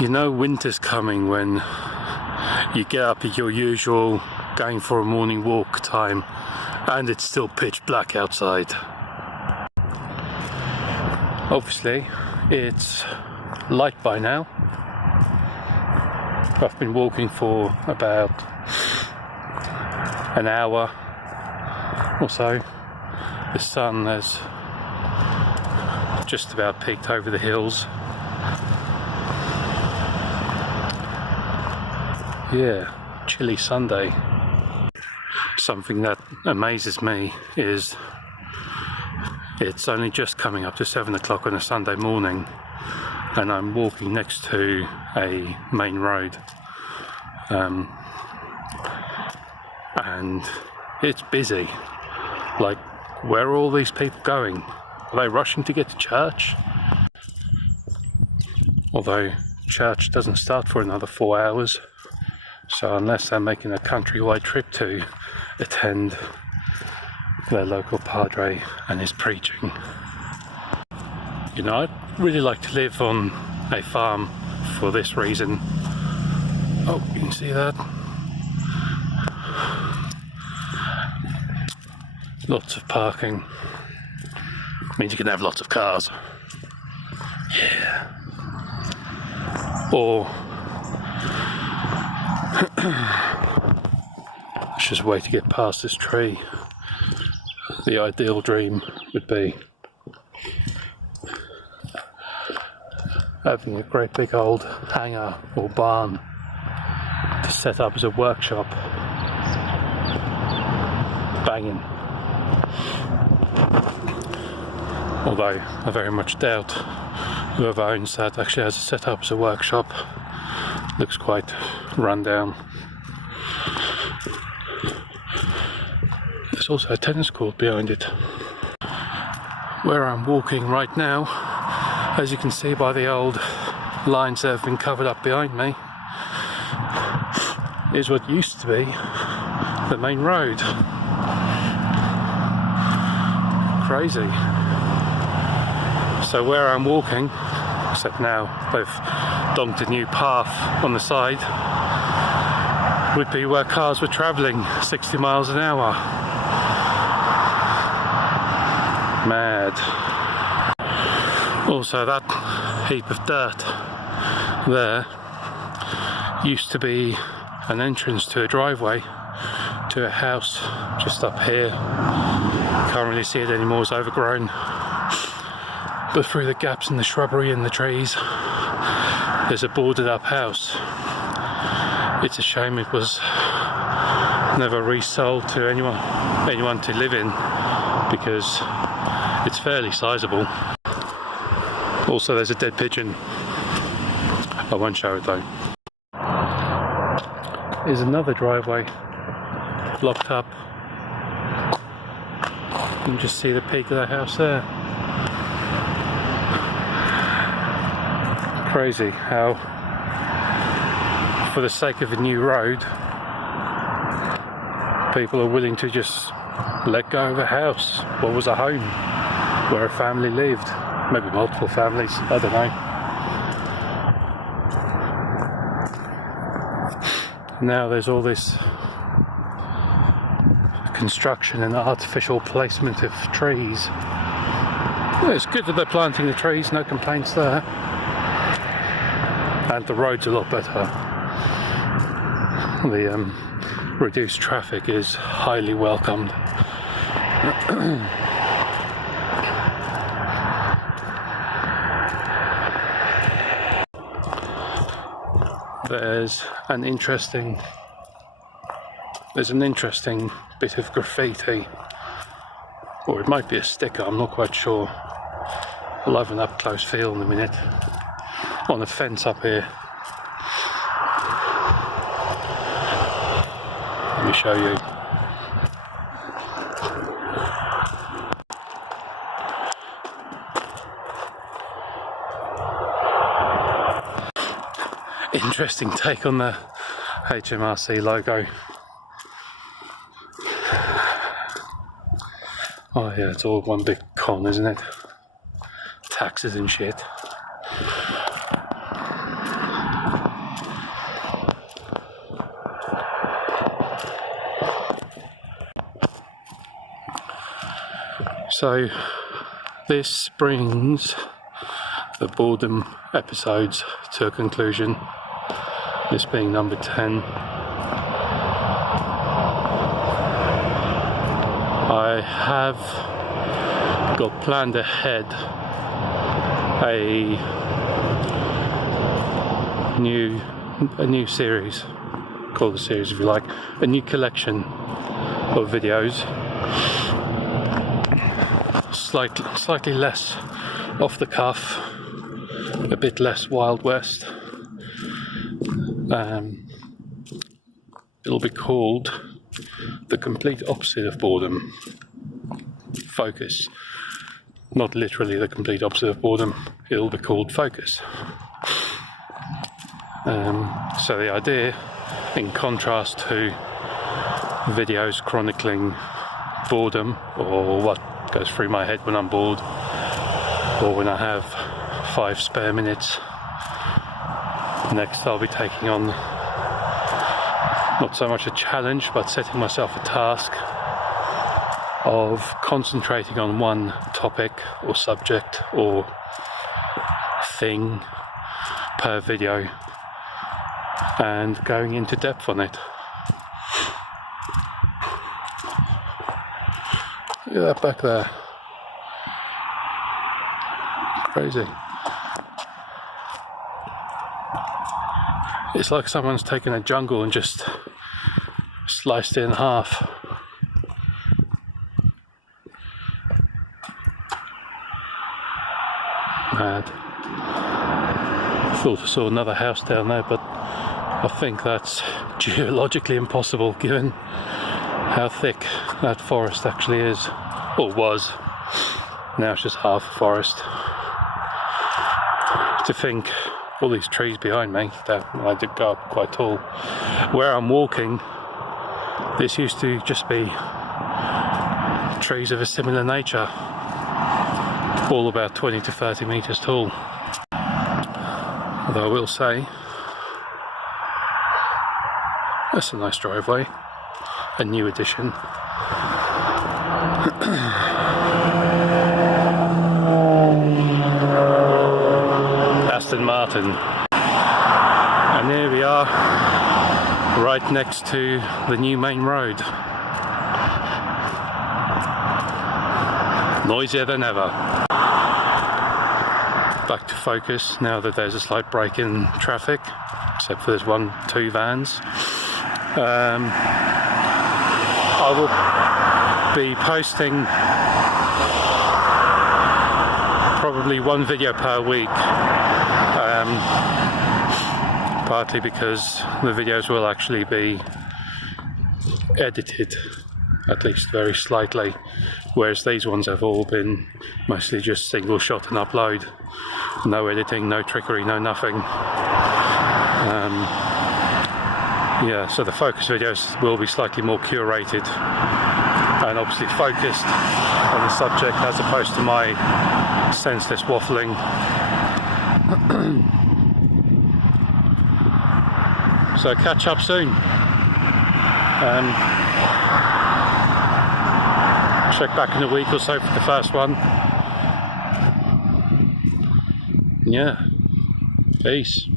You know winter's coming when you get up at your usual going for a morning walk time and it's still pitch black outside. Obviously it's light by now. I've been walking for about an hour or so. The sun has just about peeked over the hills. Yeah, chilly Sunday. Something that amazes me is it's only just coming up to 7 o'clock on a Sunday morning and I'm walking next to a main road and it's busy. Like, where are all these people going? Are they rushing to get to church? Although church doesn't start for another 4 hours. So unless they're making a countrywide trip to attend their local padre and his preaching. You know, I'd really like to live on a farm for this reason. Oh, you can see that. Lots of parking. Means you can have lots of cars. Yeah. Or let's just wait to get past this tree. The ideal dream would be having a great big old hangar or barn to set up as a workshop. Banging. Although I very much doubt whoever owns that actually has it set up as a workshop. Looks quite run down. There's also a tennis court behind it. Where I'm walking right now, as you can see by the old lines that have been covered up behind me, is what used to be the main road. Crazy. So where I'm walking, except now they've donked a new path on the side, would be where cars were travelling 60 miles an hour. Mad. Also, that heap of dirt there used to be an entrance to a driveway to a house just up here. Can't really see it anymore, it's overgrown. But through the gaps in the shrubbery and the trees, there's a boarded up house. It's a shame it was never resold to anyone to live in, because it's fairly sizable. Also, there's a dead pigeon. I won't show it though. Here's another driveway blocked up. You can just see the peak of the house there. Crazy how, for the sake of a new road, people are willing to just let go of a house, what was a home, where a family lived, maybe multiple families, I don't know. Now there's all this construction and artificial placement of trees. Well, it's good that they're planting the trees, no complaints there. And the road's a lot better. The reduced traffic is highly welcomed. There's an interesting bit of graffiti, or it might be a sticker, I'm not quite sure. I'll have an up close feel in a minute. On the fence up here. Let me show you. Interesting take on the HMRC logo. Oh yeah, it's all one big con, isn't it? Taxes and shit. So this brings the Boredom episodes to a conclusion, this being number 10. I have got planned ahead a new series, call the series if you like, a new collection of videos, slightly less off the cuff, a bit less Wild West. It'll be called the complete opposite of boredom. Focus. Not literally the complete opposite of boredom, it'll be called focus. So the idea, in contrast to videos chronicling boredom or what goes through my head when I'm bored or when I have 5 spare minutes, next I'll be taking on not so much a challenge but setting myself a task of concentrating on one topic or subject or thing per video and going into depth on it. Look at that back there. Crazy. It's like someone's taken a jungle and just sliced it in half. Mad. Thought I saw another house down there, but I think that's geologically impossible given how thick that forest actually is, or was. Now it's just half a forest. To think all these trees behind me, that I did go up quite tall. Where I'm walking, this used to just be trees of a similar nature, all about 20 to 30 meters tall. Although I will say, that's a nice driveway, a new addition. Aston Martin. And here we are, right next to the new main road. Noisier than ever. Back to focus now that there's a slight break in traffic, except for there's 1-2 vans. I will be posting probably one video per week, partly because the videos will actually be edited, at least very slightly, whereas these ones have all been mostly just single shot and upload. No editing, no trickery, no nothing. Yeah, so the focus videos will be slightly more curated and obviously focused on the subject as opposed to my senseless waffling. So catch up soon. Check back in a week or so for the first one. Yeah, peace.